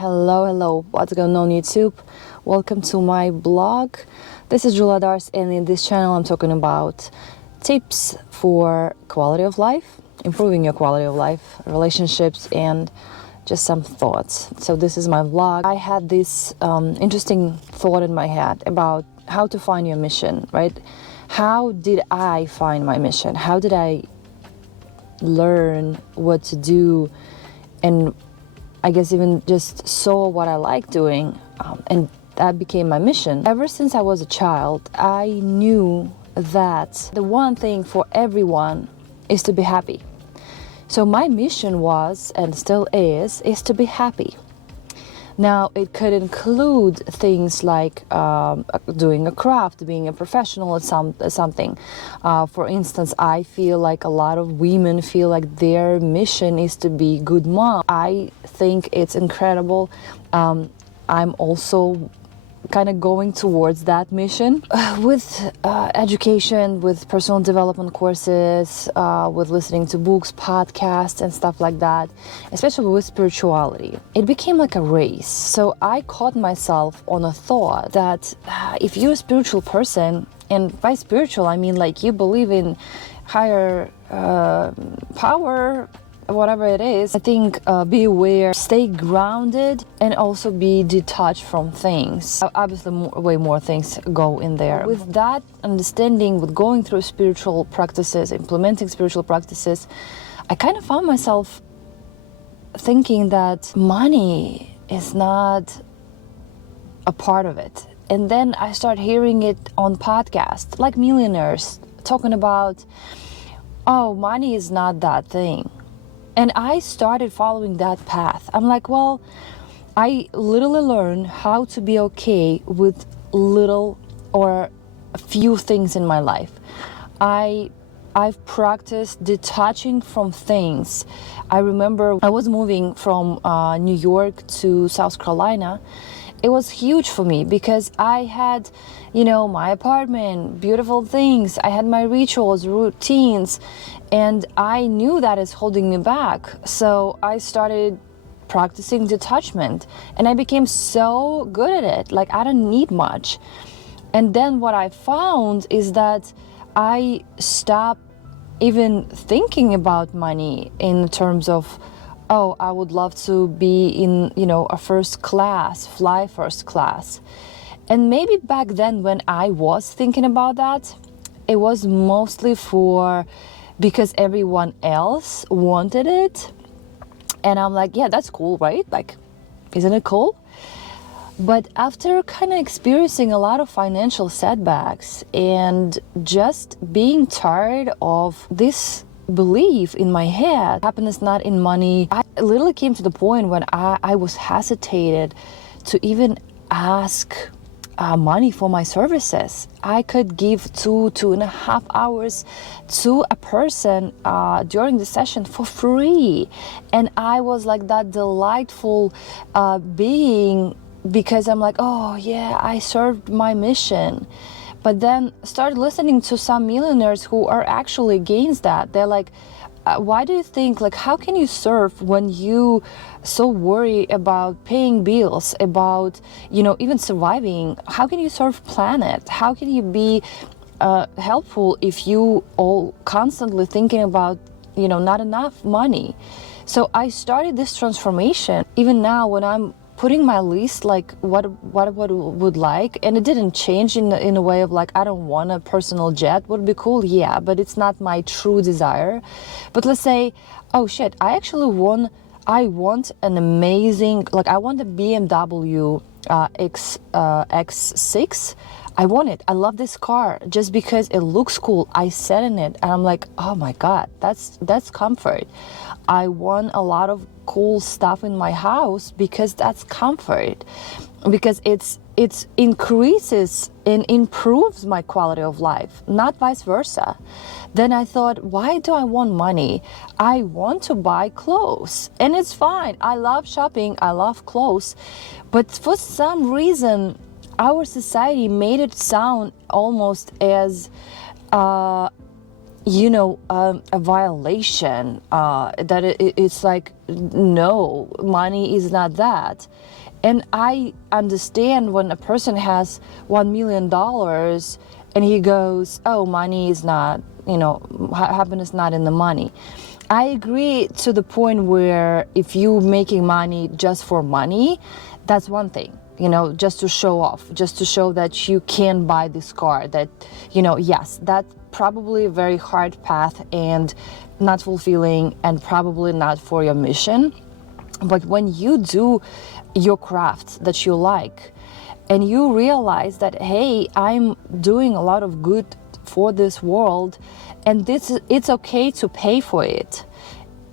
Hello, what's going on YouTube? Welcome to my blog. This is Julia Dars, and in this channel I'm talking about tips for quality of life, improving your quality of life, relationships, and just some thoughts. So this is my vlog. I had this interesting thought in my head about how to find your mission, right? How did I find my mission? How did I learn what to do, and I guess even just saw what I like doing, and that became my mission. Ever since I was a child, I knew that the one thing for everyone is to be happy. So my mission was, and still is to be happy. Now, it could include things like doing a craft, being a professional at something. For instance, I feel like a lot of women feel like their mission is to be good mom. I think it's incredible. I'm also kind of going towards that mission with education, with personal development courses, with listening to books, podcasts, and stuff like that, especially with spirituality. It became like a race. So I caught myself on a thought that if you're a spiritual person, and by spiritual I mean like you believe in higher power, whatever it is, I think be aware, stay grounded, and also be detached from things. Obviously, way more things go in there. With that understanding, with going through spiritual practices, implementing spiritual practices, I kind of found myself thinking that money is not a part of it. And then I start hearing it on podcasts, like millionaires talking about, oh, money is not that thing. And I started following that path. I'm like, well, I literally learned how to be okay with little or a few things in my life. I've practiced detaching from things. I remember I was moving from New York to South Carolina. It was huge for me because I had, my apartment, beautiful things. I had my rituals, routines, and I knew that is holding me back. So I started practicing detachment, and I became so good at it. Like, I don't need much. And then what I found is that I stopped even thinking about money in terms of, oh, I would love to be in, a first class, fly first class. And maybe back then when I was thinking about that, it was mostly because everyone else wanted it. And I'm like, yeah, that's cool, right? Like, isn't it cool? But after kind of experiencing a lot of financial setbacks and just being tired of this belief in my head, happiness not in money, I literally came to the point when I was hesitated to even ask money for my services. I could give 2.5 hours to a person during the session for free, and I was like that delightful being, because I'm like, oh yeah, I served my mission. But then started listening to some millionaires who are actually against that. They're like, why do you think, like, how can you serve when you so worry about paying bills, about, even surviving? How can you serve planet? How can you be helpful if you all constantly thinking about, not enough money? So I started this transformation. Even now when I'm putting my list, like what would like, and it didn't change in a way of like, I don't want a personal jet. Would be cool, yeah, but it's not my true desire. But let's say, oh shit, I want an amazing, like, I want a BMW X6. I want it. I love this car just because it looks cool. I sat in it and I'm like, oh my God, that's comfort. I want a lot of cool stuff in my house because that's comfort, because it increases and improves my quality of life, not vice versa. Then I thought, why do I want money? I want to buy clothes, and it's fine. I love shopping, I love clothes, but for some reason our society made it sound almost as a violation, that it's like, no, money is not that. And I understand when a person has $1 million and he goes, oh, money is not, happiness not in the money. I agree to the point where if you making money just for money, that's one thing, just to show off, just to show that you can buy this car, that, yes, that's probably a very hard path and not fulfilling and probably not for your mission. But when you do your craft that you like and you realize that, hey, I'm doing a lot of good for this world, and it's okay to pay for it.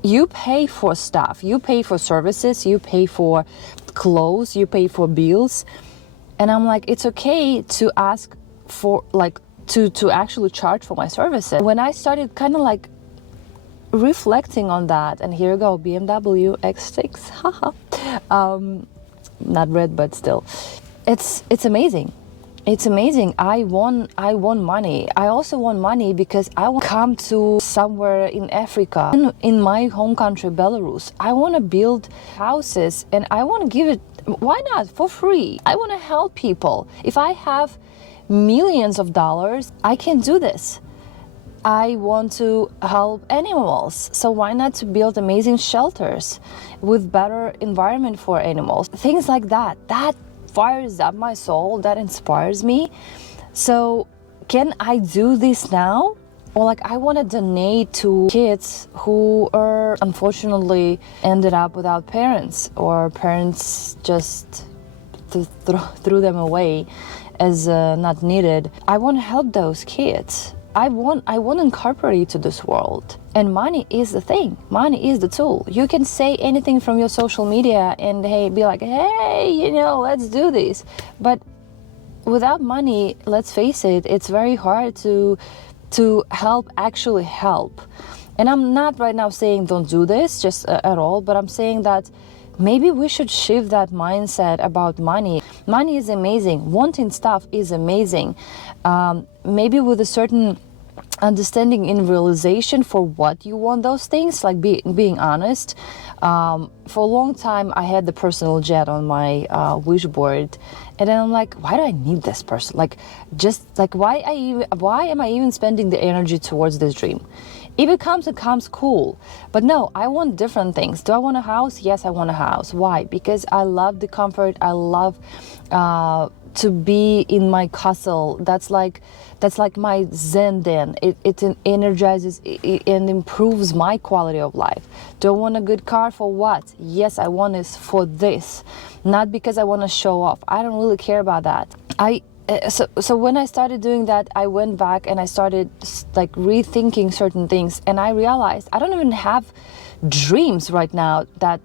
You pay for stuff, you pay for services, you pay for clothes, you pay for bills. And I'm like, it's okay to ask for, like, to actually charge for my services. When I started kind of like reflecting on that, and here you go, BMW X6, haha, not red, but still, it's amazing. It's amazing. I want money. I also want money because I want to come to somewhere in Africa, in my home country, Belarus. I want to build houses and I want to give it, why not, for free. I want to help people. If I have millions of dollars, I can do this. I want to help animals, so why not to build amazing shelters with better environment for animals? Things like that. That fires up my soul, that inspires me. So can I do this now? Or like, I want to donate to kids who are unfortunately ended up without parents, or parents just threw them away as not needed. I want to help those kids. I want to incorporate to this world. And money is the thing. Money is the tool. You can say anything from your social media and be like, hey, let's do this. But without money, let's face it, it's very hard to actually help. And I'm not right now saying don't do this just at all, but I'm saying that maybe we should shift that mindset about money. Money is amazing. Wanting stuff is amazing. Maybe with a certain understanding and realization for what you want those things, like being honest. For a long time, I had the personal jet on my wish board, and then I'm like, why do I need this person? Why am I even spending the energy towards this dream? If it comes, cool. But no, I want different things. Do I want a house? Yes, I want a house. Why? Because I love the comfort. I love to be in my castle. That's like my zen den. It energizes and improves my quality of life. Do I want a good car for what? Yes, I want it for this. Not because I want to show off. I don't really care about that. So when I started doing that, I went back and I started like rethinking certain things, and I realized I don't even have dreams right now that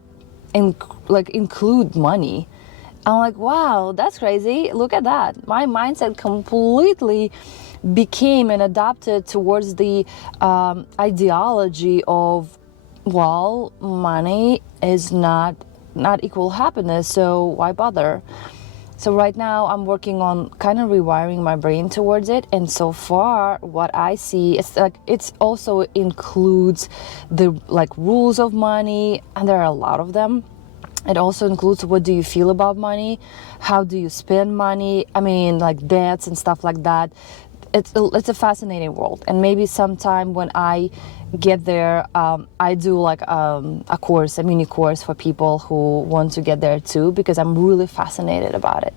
include money. I'm like, wow, that's crazy. Look at that. My mindset completely became and adapted towards the ideology of, well, money is not equal happiness, so why bother? So right now I'm working on kind of rewiring my brain towards it, and so far what I see is like it's also includes the rules of money, and there are a lot of them. It also includes what do you feel about money, how do you spend money, like debts and stuff like that. It's a fascinating world, and maybe sometime when I get there, I do a mini course for people who want to get there too, because I'm really fascinated about it.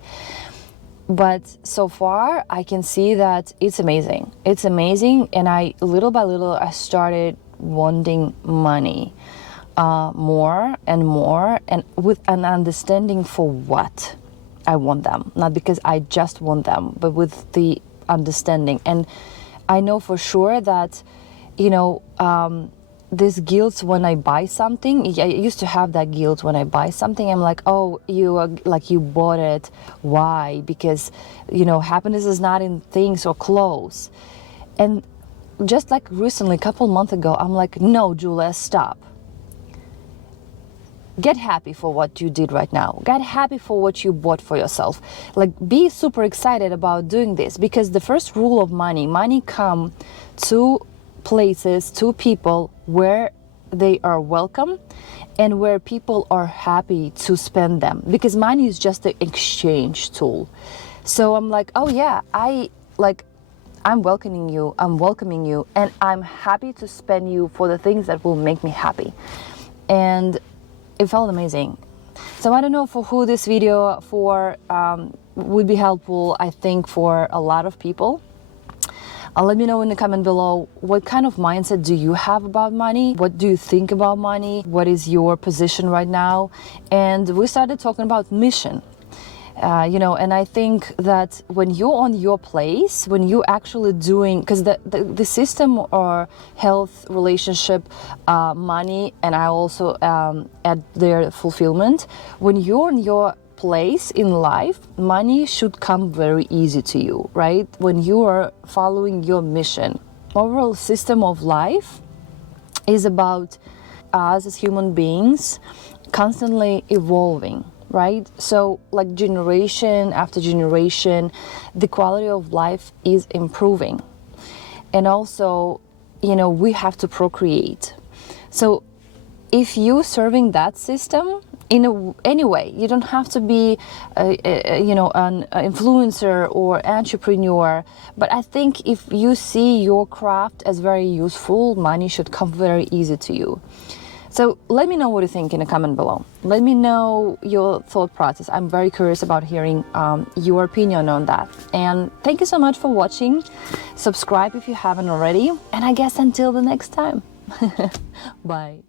But so far, I can see that it's amazing. It's amazing, and little by little, I started wanting money more and more, and with an understanding for what I want them. Not because I just want them, but with the understanding. And I know for sure that this guilt when I buy something, I used to have that guilt when I buy something. I'm like, oh, you bought it. Why? Because happiness is not in things or clothes. And just like recently, a couple months ago, I'm like, no, Julia, stop. Get happy for what you did right now. Get happy for what you bought for yourself. Be super excited about doing this, because the first rule of money come to places, to people where they are welcome and where people are happy to spend them, because money is just an exchange tool. So I'm like, oh yeah, I'm welcoming you, and I'm happy to spend you for the things that will make me happy. And it felt amazing. So I don't know for who this video would be helpful. I think for a lot of people. Let me know in the comment below, what kind of mindset do you have about money? What do you think about money? What is your position right now? And we started talking about mission. And I think that when you're on your place, when you're actually doing, because the system or health, relationship, money, and I also add their fulfillment, when you're on your place in life, money should come very easy to you, right? When you are following your mission. Overall system of life is about us as human beings constantly evolving, right? So like generation after generation, the quality of life is improving. And also, we have to procreate. So if you're serving that system anyway, you don't have to be an influencer or entrepreneur, but I think if you see your craft as very useful, money should come very easy to you. So let me know what you think in a comment below. Let me know your thought process. I'm very curious about hearing your opinion on that. And thank you so much for watching. Subscribe if you haven't already. And I guess until the next time. Bye.